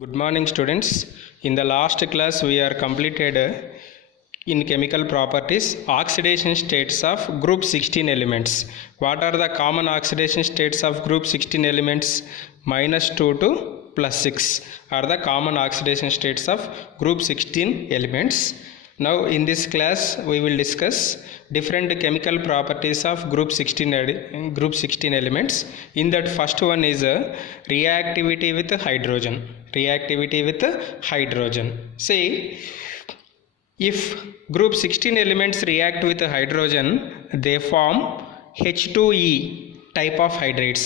Good morning students. In the last class we are completed in chemical properties oxidation states of group 16 elements. What are the common oxidation states of group 16 elements? -2 to +6 are the common oxidation states of group 16 elements. Now in this class we will discuss different chemical properties of group 16 elements. In that first one is reactivity with hydrogen. Reactivity with hydrogen. See, if group 16 elements react with hydrogen, they form H2E type of hydrates.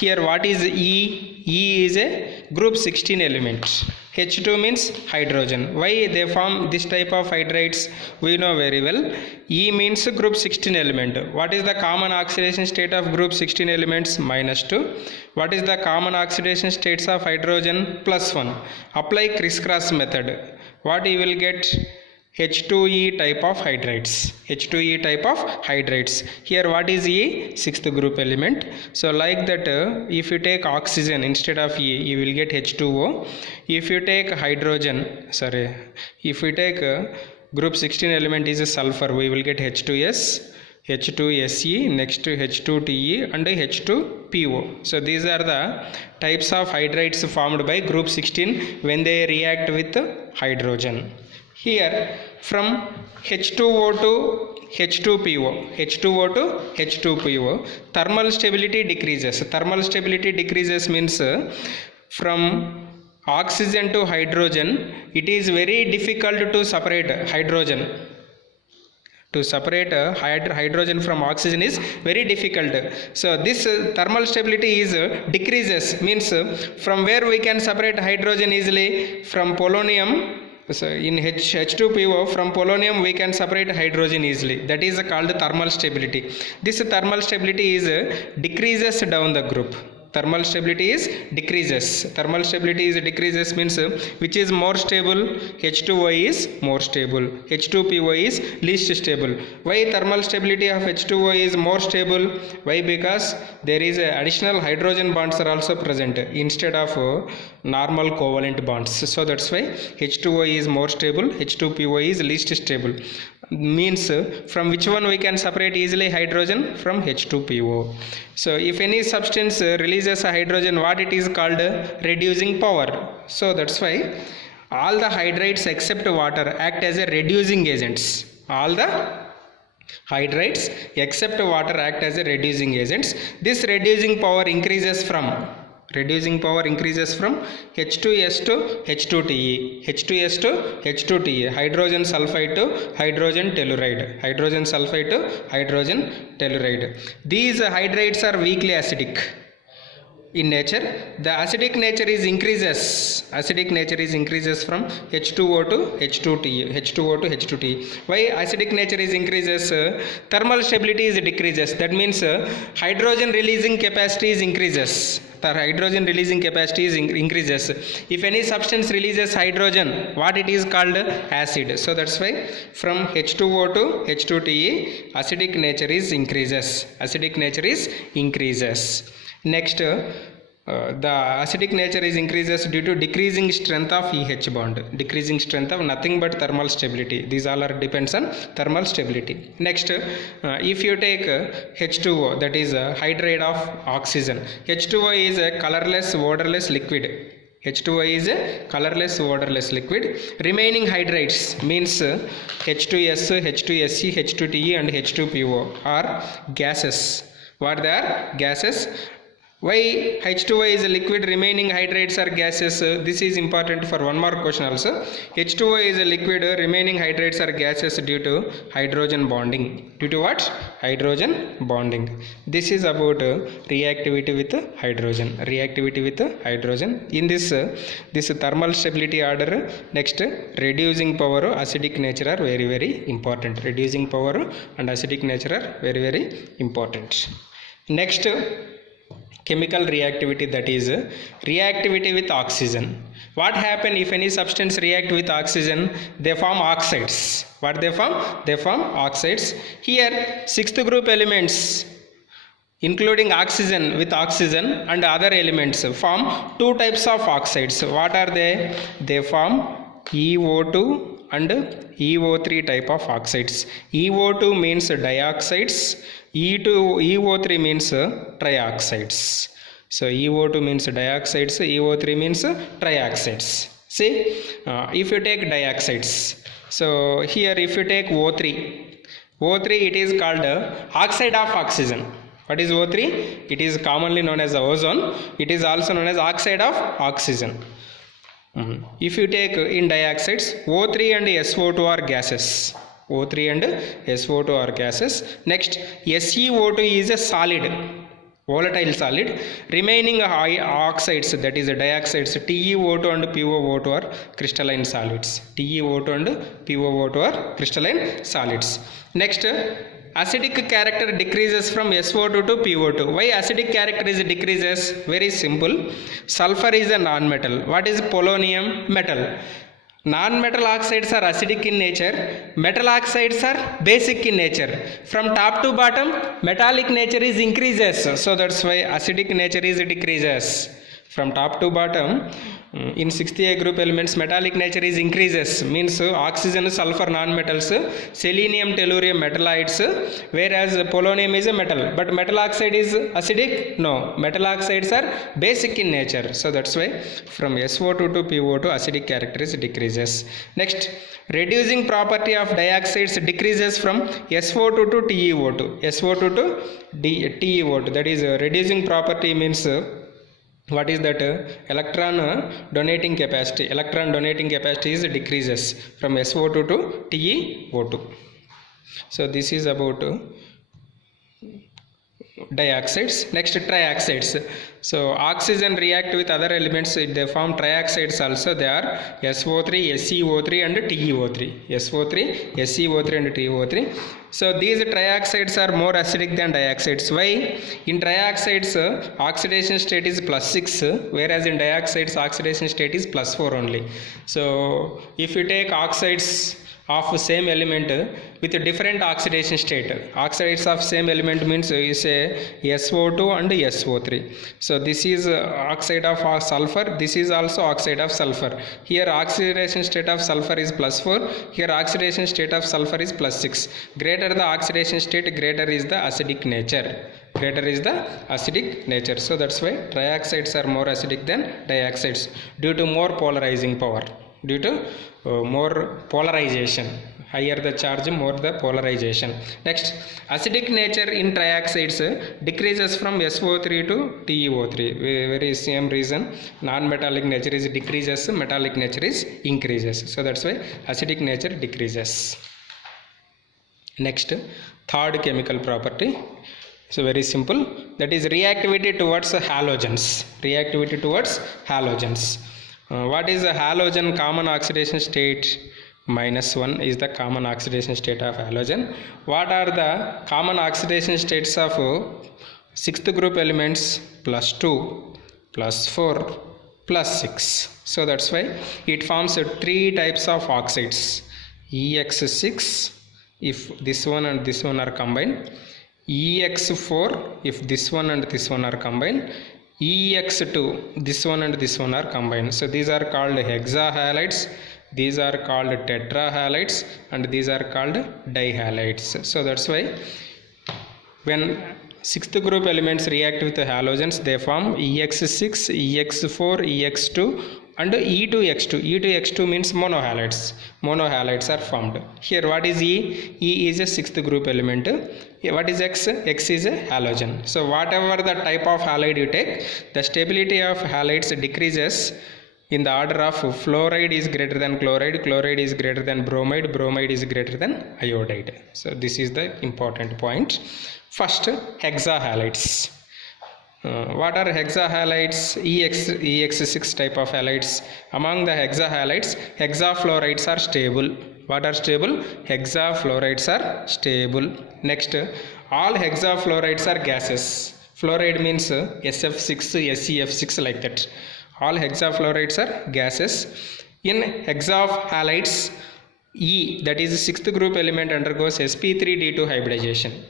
Here what is E? E is a group 16 element. H2 means hydrogen. Why they form this type of hydrates? We know very well. E means group 16 element. What is the common oxidation state of group 16 elements? -2. What is the common oxidation states of hydrogen? +1. Apply crisscross method. What you will get? H2E type of hydrates. H2E type of hydrates. Here what is E? Sixth group element. So like that if you take oxygen instead of E, you will get H2O. If you take hydrogen, if we take group 16 element is a sulfur, we will get H2S, H2Se, next H2Te and H2PO. So these are the types of hydrates formed by group 16 when they react with hydrogen. Here from H2O to H2PO, H2O to H2PO, thermal stability decreases. Thermal stability decreases means from oxygen to hydrogen, it is very difficult to separate hydrogen. To separate hydrogen from oxygen is very difficult. So this thermal stability is decreases, means from where we can separate hydrogen easily? From polonium. So in H2PO, from polonium we can separate hydrogen easily. That is called thermal stability. This thermal stability is decreases down the group. Thermal stability is decreases. Thermal stability is decreases means which is more stable? H2O is more stable. H2PO is least stable. Why thermal stability of H2O is more stable? Why? Because there is additional hydrogen bonds are also present instead of normal covalent bonds. So that's why H2O is more stable, H2PO is least stable. Means from which one we can separate easily hydrogen? From H2PO. So if any substance releases a hydrogen, what it is called? Reducing power. So that's why all the hydrates except water act as a reducing agents. All the hydrates except water act as a reducing agents. This reducing power increases from H2S to H2Te, H2S to H2Te, hydrogen sulfide to hydrogen telluride, hydrogen sulfide to hydrogen telluride. These hydrates are weakly acidic in nature. The acidic nature is increases. Acidic nature is increases from H2O to H2Te, H2O to H2Te. Why acidic nature is increases? Thermal stability is decreases. That means hydrogen releasing capacity is increases. The hydrogen releasing capacity is increases. If any substance releases hydrogen, what it is called? Acid. So that's why from H2O to H2Te, acidic nature is increases. Acidic nature is increases. Next, the acidic nature is increases due to decreasing strength of EH bond. Decreasing strength of nothing but thermal stability. These all are depends on thermal stability. Next, if you take H2O, that is a hydrate of oxygen. H2O is a colorless, odorless liquid. H2O is a colorless, odorless liquid. Remaining hydrates means H2S, H2Se, H2Te and H2PO are gases. What they are? Gases. Why H2O is a liquid, remaining hydrates are gases? This is important for one more question also. H2O is a liquid, remaining hydrates are gases due to hydrogen bonding. Due to what? Hydrogen bonding. This is about reactivity with hydrogen. Reactivity with hydrogen. In this thermal stability order, next reducing power, acidic nature are very very important. Reducing power and acidic nature are very very important. Next, chemical reactivity, that is reactivity with oxygen. What happen if any substance react with oxygen? They form oxides. What they form? They form oxides. Here sixth group elements including oxygen with oxygen and other elements, form two types of oxides. What are they? They form EO2 and EO3 type of oxides. EO2 means dioxides, EO3 means trioxides. So EO2 means dioxides, EO3 means trioxides. See, if you take dioxides, so here if you take O3, it is called oxide of oxygen. What is O3? It is commonly known as ozone. It is also known as oxide of oxygen. If you take in dioxides, O3 and SO2 are gases. O3 and SO2 are gases. Next, SeO2 is a solid, volatile solid. Remaining oxides, that is dioxides, TeO2 and POO2 are crystalline solids. TeO2 and POO2 are crystalline solids. Next, acidic character decreases from SO2 to PO2. Why acidic character is decreases? Very simple. Sulfur is a non-metal. What is polonium? Metal. Non-metal oxides are acidic in nature. Metal oxides are basic in nature. From top to bottom, metallic nature is increases. So that's why acidic nature is decreases. From top to bottom, in 6th group elements, metallic nature is increases. Means oxygen, sulfur non-metals, selenium, tellurium metallites, whereas polonium is a metal. But metal oxide is acidic? No. Metal oxides are basic in nature. So that's why from SO2 to PO2, acidic character is decreases. Next, reducing property of dioxides decreases from SO2 to TeO2. SO2 to TeO2. That is reducing property means what is that? Electron donating capacity. Electron donating capacity is decreases from SO2 to TeO2. So this is about dioxides. Next, trioxides. So oxygen react with other elements, they form trioxides also. They are SO3, SeO3 and TeO3. SO3, SeO3 and TeO3. So these trioxides are more acidic than dioxides. Why? In trioxides oxidation state is +6, whereas in dioxides oxidation state is +4 only. So if you take oxides of same element with a different oxidation state, oxides of same element means you say SO2 and SO3. So this is oxide of sulfur, this is also oxide of sulfur. Here oxidation state of sulfur is +4, here oxidation state of sulfur is +6. Greater the oxidation state, greater is the acidic nature. Greater is the acidic nature. So that's why trioxides are more acidic than dioxides due to more polarizing power. Due to more polarization, higher the charge, more the polarization. Next, acidic nature in trioxides decreases from SO3 to TeO3. Very same reason. Non-metallic nature is decreases, metallic nature is increases. So that's why acidic nature decreases. Next, third chemical property. So very simple. That is reactivity towards halogens. Reactivity towards halogens. What is the halogen common oxidation state? -1 is the common oxidation state of halogen. What are the common oxidation states of 6th group elements? +2, +4, +6. So that's why it forms 3 types of oxides. EX6 if this one and this one are combined. EX4 if this one and this one are combined. EX2, this one and this one are combined. So these are called hexahalides, these are called tetrahalides, and these are called dihalides. So that's why when 6th group elements react with the halogens, they form EX6, EX4, EX2 and E2X2. E2X2 means monohalides. Monohalides are formed. Here what is E? E is a 6th group element. What is X? X is a halogen. So whatever the type of halide you take, the stability of halides decreases in the order of fluoride is greater than chloride, chloride is greater than bromide, bromide is greater than iodide. So this is the important point. First, hexahalides. What are hexahalides? EX6 type of halides. Among the hexahalides, hexafluorides are stable. What are stable? Hexafluorides are stable. Next, all hexafluorides are gases. Fluoride means SF6, SEF6 like that. All hexafluorides are gases. In hexahalides, E, that is 6th group element, undergoes sp3d2 hybridization.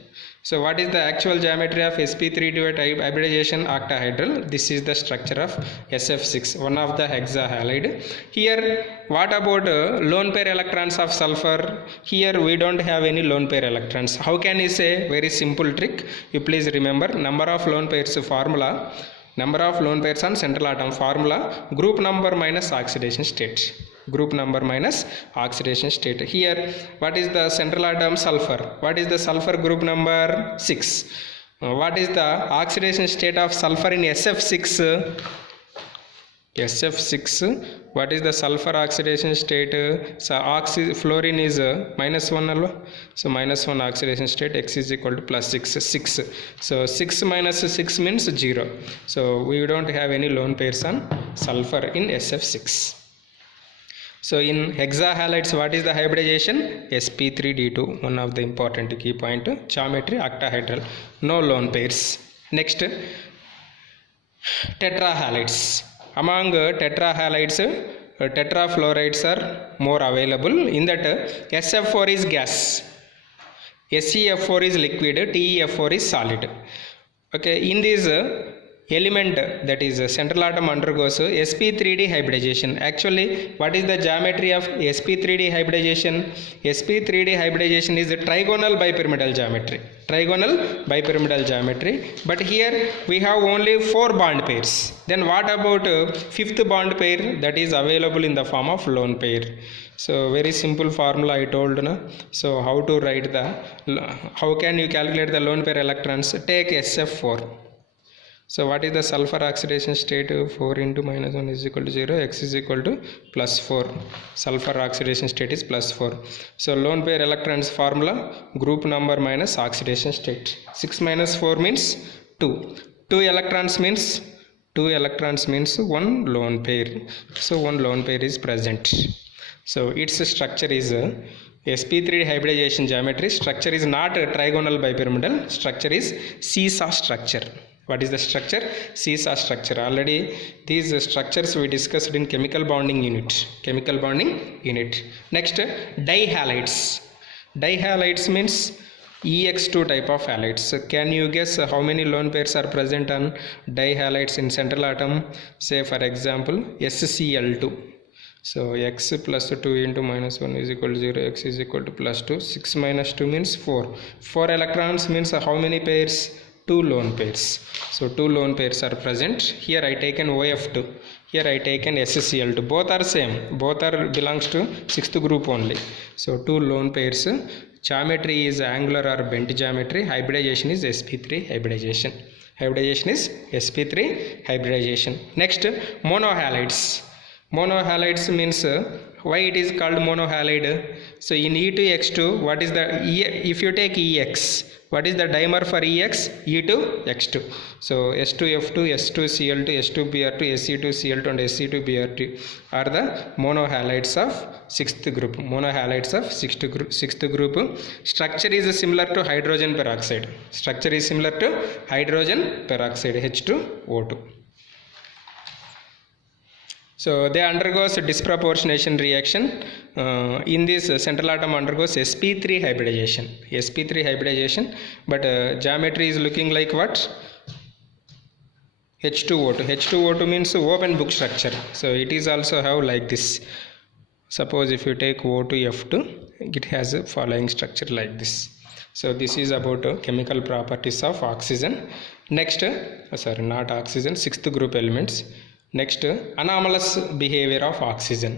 So what is the actual geometry of sp3 duet hybridization octahedral? This is the structure of SF6, one of the hexa halide. Here what about lone pair electrons of sulfur? Here we don't have any lone pair electrons. How can you say? Very simple trick. You please remember number of lone pairs formula. Number of lone pairs on central atom formula, group number minus oxidation state. Group number minus oxidation state. Here what is the central atom? Sulfur. What is the sulfur group number? 6. What is the oxidation state of sulfur in SF6? SF6, what is the sulfur oxidation state? So fluorine is -1 alva. So -1 oxidation state, X is equal to +6. So 6 minus 6 means 0. So we don't have any lone pairs on sulfur in SF6. So in hexahalides, what is the hybridization? sp3d2, one of the important key point. Geometry octahedral, no lone pairs. Next, tetrahalides. Among tetrahalides, tetrafluorides are more available. In that SF4 is gas, SeF4 is liquid, TeF4 is solid. Okay, in this element, that is central atom, undergoes sp3d hybridization. Actually, what is the geometry of sp3d hybridization? sp3d hybridization is a trigonal bipyramidal geometry. Trigonal bipyramidal geometry. But here we have only 4 bond pairs. Then what about 5th bond pair? That is available in the form of lone pair. So very simple formula I told na. So how to write how can you calculate the lone pair electrons? Take SF4. So what is the sulfur oxidation state? 4 into -1 is equal to 0. X is equal to +4. Sulfur oxidation state is +4. So lone pair electrons formula, group number minus oxidation state. 6 minus 4 means 2. 2 electrons means 1 lone pair. So 1 lone pair is present. So its structure is sp3 hybridization geometry. Structure is not a trigonal bipyramidal. Structure is seesaw structure. What is the structure? Seesaw structure. Already these structures we discussed in chemical bonding unit. Chemical bonding unit. Next, dihalides. Dihalides means EX2 type of halides. So can you guess how many lone pairs are present on dihalides in central atom? Say for example SCl2. So X plus 2 into -1 is equal to 0. X is equal to +2. 6 minus 2 means 4. 4 electrons means how many pairs? 2 lone pairs. So 2 lone pairs are present. Here I taken OF2. Here I taken SCl2. Both are same. Both are belongs to 6th group only. So 2 lone pairs. Geometry is angular or bent geometry. Hybridization is sp3 hybridization. Hybridization is sp3 hybridization. Next, monohalides. Monohalides means why it is called monohalide? So in E2X2, what is the if you take EX, what is the dimer for EX? E2X2. So S2F2, S2Cl2, S2Br2, Se2Cl2 and Se2Br2 are the monohalides of 6th group. Monohalides of 6th group. Structure is similar to hydrogen peroxide. Structure is similar to hydrogen peroxide, H2O2. So they undergoes disproportionation reaction. In this central atom undergoes sp3 hybridization. sp3 hybridization, but geometry is looking like what? H2O2. H2O2 means open book structure. So it is also have like this. Suppose if you take O2F2, it has a following structure like this. So this is about chemical properties of oxygen. Next, not oxygen, 6th group elements. Next, anomalous behavior of oxygen.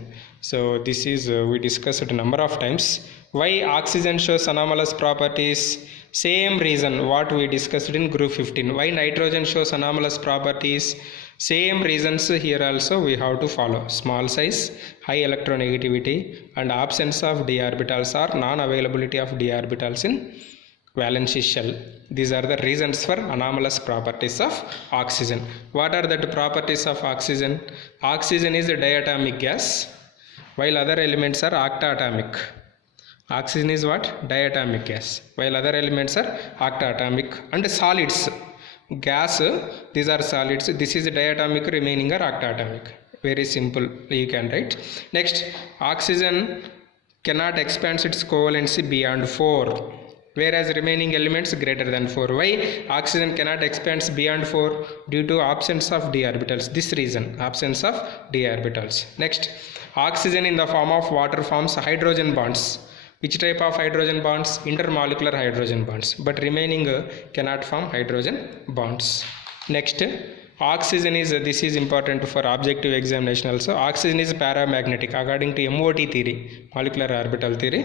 So this is we discussed a number of times. Why oxygen shows anomalous properties? Same reason what we discussed in group 15. Why nitrogen shows anomalous properties? Same reasons here also we have to follow. Small size, high electronegativity, and absence of d orbitals or non-availability of d orbitals in valency shell. These are the reasons for anomalous properties of oxygen. What are the properties of oxygen? Oxygen is a diatomic gas, while other elements are octatomic. Oxygen is what? Diatomic gas, while other elements are octatomic. And solids, gas, these are solids. This is diatomic, remaining are octatomic. Very simple, you can write. Next, oxygen cannot expand its covalency beyond 4. whereas remaining elements greater than 4. Why? Oxygen cannot expand beyond 4 due to absence of d orbitals. This reason, absence of d orbitals. Next, oxygen in the form of water forms hydrogen bonds. Which type of hydrogen bonds? Intermolecular hydrogen bonds, but remaining cannot form hydrogen bonds. Next, oxygen is, this is important for objective examination also. Oxygen is paramagnetic according to MOT theory, molecular orbital theory,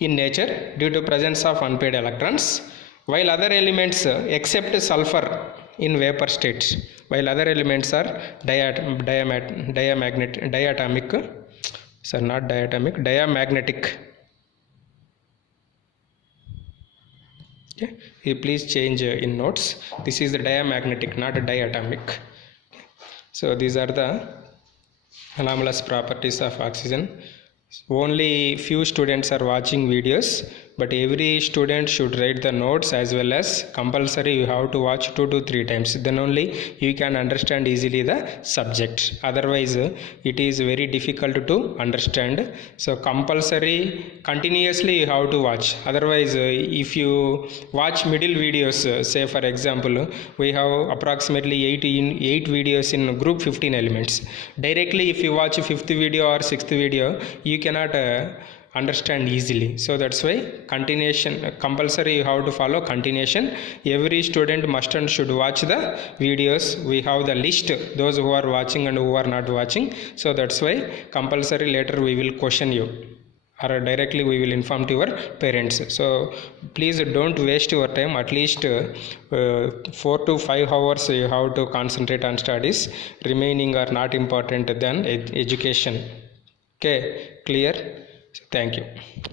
in nature due to presence of unpaired electrons, while other elements except sulfur in vapor state, while other elements are diamagnetic. Okay, you please change in notes. This is the diamagnetic, not diatomic. So these are the anomalous properties of oxygen. Only few students are watching videos, but every student should write the notes, as well as compulsory you have to watch 2 to 3 times. Then only you can understand easily the subject. Otherwise it is very difficult to understand. So compulsory continuously you have to watch. Otherwise if you watch middle videos, say for example we have approximately 8 videos in group 15 elements. Directly if you watch 5th video or 6th video, you cannot understand easily. So that's why continuation, compulsory you have to follow continuation. Every student must and should watch the videos. We have the list, those who are watching and who are not watching. So that's why compulsory later we will question you, or directly we will inform to your parents. So please don't waste your time. At least 4 to 5 hours you have to concentrate on studies. Remaining are not important than education. Okay, clear? Thank you.